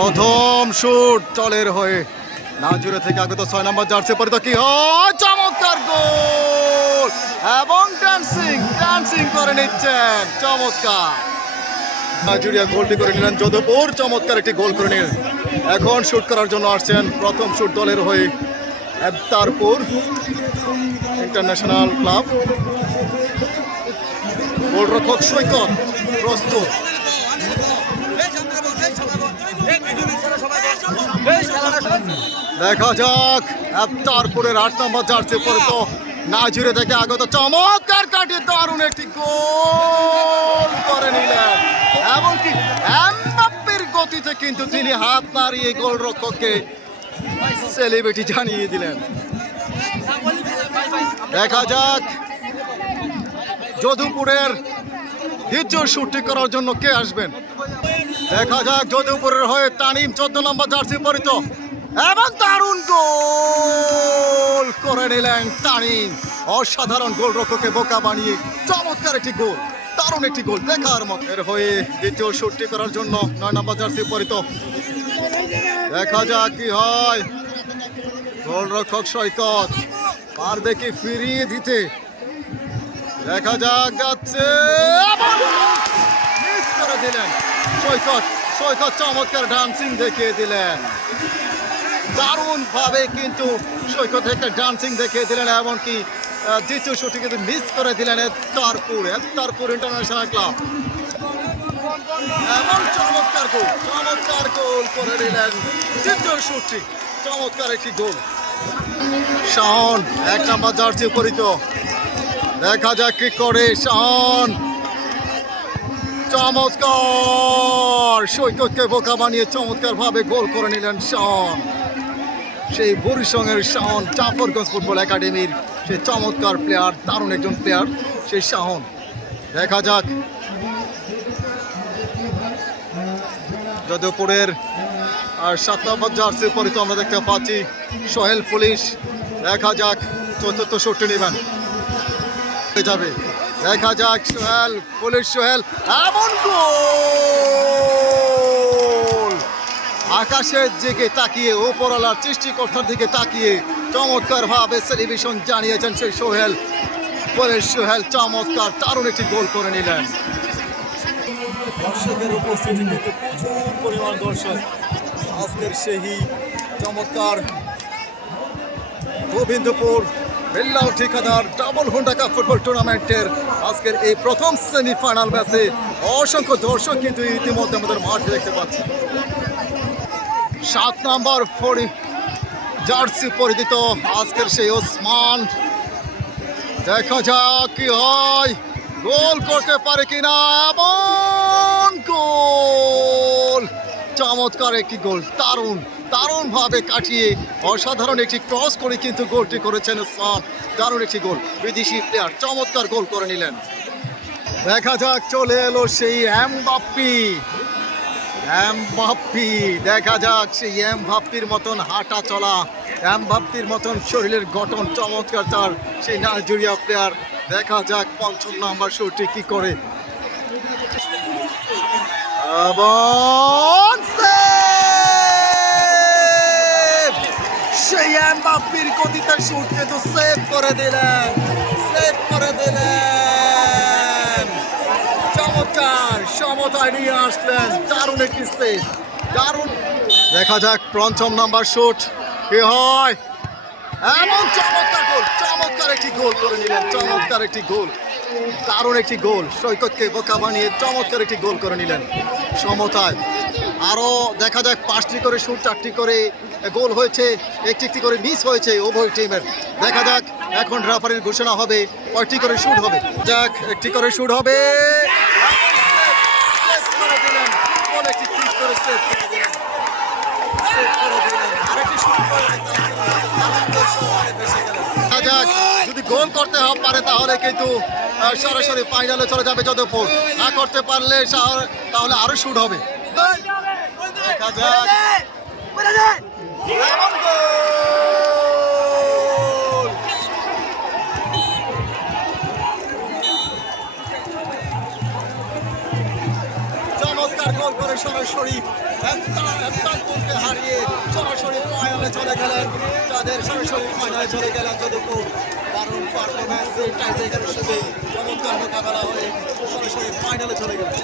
প্রথম শুট দলের হয়ে নাজুরে থেকে আগত 6 নম্বর জার্সি পরিত কি হয় চমৎকার গোল এবং ডান্সিং করে নিচ্ছেন চমৎকার নাজুরিয়া গোলটি করে নিলেন যোধপুর চমৎকার একটি গোল করে নিলেন। এখন শুট করার জন্য আসছেন প্রথম শুট দলের হয়ে আবতারপুর ইন্টারন্যাশনাল ক্লাব। গোলরক্ষক সৈকত প্রস্তুত। দেখা যাক আবতারপুরের 8 নম্বর জার্সি পরিত নাজুরে থেকে আগত চমৎকার কাটিয়ে দারুণ একটি গোল করে নিলেন এবং কি এমবাপ্পের গতিতে কিন্তু তিনি হাত নাড়িয়ে গোলরক্ষককে সেলিব্রিটি জানিয়ে দিলেন। দেখা যাক যোধপুরের দ্বিতীয় শুটটি করার জন্য কে আসবেন। দেখা যাক যোধপুরের হয়ে তানিম 14 নম্বর জার্সি পরিত এবং দারুণ গোল করে নিলেন তানিম। অসাধারণ গোলরক্ষককে বোকা বানিয়ে চমৎকার একটি গোল, দারুণ একটি গোল দেখার মতো। এর হয়ে দ্বিতীয় শুটটি করার জন্য 9 নম্বর জার্সি পরিত দেখা যাক কি হয়। গোলরক্ষক সৈকত পারবে কি ফিরিয়ে দিতে। দেখা যাক যাচ্ছে মিস করে দিলেন সৈকত চমৎকার ডান্সিং দেখিয়ে দিলেন, দারুণ ভাবে কিন্তু সৈকত একটা ডান্সিং দেখিয়ে দিলেন এমনকি দ্বিতীয় শুটটি কিন্তু মিস করে দিলেন আবতারপুর ইন্টারন্যাশনাল ক্লাব এবং চমৎকার গোল করে নিলেন দ্বিতীয় শুটটি, চমৎকার একটি গোল। শাওন 1 নম্বর জার্সি পরিত দেখা যাক কি করে শাওন, চমৎকার সৈকতকে বোকা বানিয়ে চমৎকার ভাবে গোল করে নিলেন শাওন। সেই বরিশংয়ের শাওন জাফরগঞ্জ ফুটবল একাডেমির সেই চমৎকার প্লেয়ার, দারুণ একজন প্লেয়ার সেই শাওন। দেখা যাক যোধপুরের 7 নম্বর জার্সি পরিত আমরা দেখতে পাচ্ছি সোহেল পুলিশ। দেখা যাক চতুর্থ শুটটি নেবেন যাবে। দেখা যাক সোহেল এমন গোল আকাশের দিকে তাকিয়ে ওপরওয়ালার সৃষ্টিকর্তার দিকে তাকিয়ে চমৎকার ভাবে সেলিব্রেশন জানিয়েছেন সেই সোহেল চমৎকার দারুণ একটি গোল করে নিলেন। দর্শকের উপস্থিতি কিন্তু প্রচুর পরিমাণ দর্শক আজকের সেই চমৎকার গোবিন্দপুর বেল্লাল ঠিকাদার ডাবল হুন্ডা কাপ ফুটবল টুর্নামেন্টের আজকের এই প্রথম সেমিফাইনাল ম্যাচে অসংখ্য দর্শক কিন্তু ইতিমধ্যে আমাদের মাঠে দেখতে পাচ্ছি। 7 নম্বর জার্সি পরিহিত আজকের সেই ওসমান। দেখা যাক কি হয়, গোল করতে পারে কিনা এমন গোল, চমৎকার একটি গোল, দারুণ ভাবে কাটিয়ে অসাধারণ একটি ক্রস করে কিন্তু গোলটি করেছেন ওসমান, দারুণ একটি গোল। বিদেশি প্লেয়ার চমৎকার গোল করে নিলেন। দেখা যাক চলে এলো সেই এমবাপ্পি। দেখা যাক সেই এমবাপ্পির মতন হাঁটা চলা, এমবাপ্পির মতন শরীরের গঠন চমৎকার তার সেই নাইজেরিয়া প্লেয়ার। দেখা যাক 5 নম্বর শুটটি কি করে এবং সেই এমবাপ্পির গতিতে শুট কিন্তু সেভ করে দিলেন চমৎকার সমতায় নিয়ে আসলেন, দারুণ একটি সেভ, দারুণ। দেখা যাক 5 নম্বর শুট কি হয় এমন চমৎকার একটি গোল করে নিলেন, চমৎকার একটি গোল, দারুণ একটি গোল। সৈকতকে বোকা বানিয়ে চমৎকার একটি গোল করে নিলেন সমতায়। আরও দেখা যাক 5টি করে শুট, 4টি করে গোল হয়েছে, একটি করে মিস হয়েছে উভয় টিমের। দেখা যাক এখন রেফারির ঘোষণা হবে কয়টি করে শুট হবে। যাক একটি করে শুট হবে, যদি গোল করতে পারে তাহলে কিন্তু সরাসরি ফাইনালে চলে যাবে যোধপুর, না করতে পারলে তাহলে আরো শুট হবে। দেখা যাক চমৎকার গোল করে সরাসরি হেপ্তালপুরকে হারিয়ে সরাসরি ফাইনালে চলে গেলেন। তাদের সরাসরি ফাইনালে চলে গেলেন যদুপুর। দারুণ পারফরম্যান্স, টাই ব্রেকারের সাথে চমৎকার মোকাবেলা হয়ে সরাসরি ফাইনালে চলে গেলেন।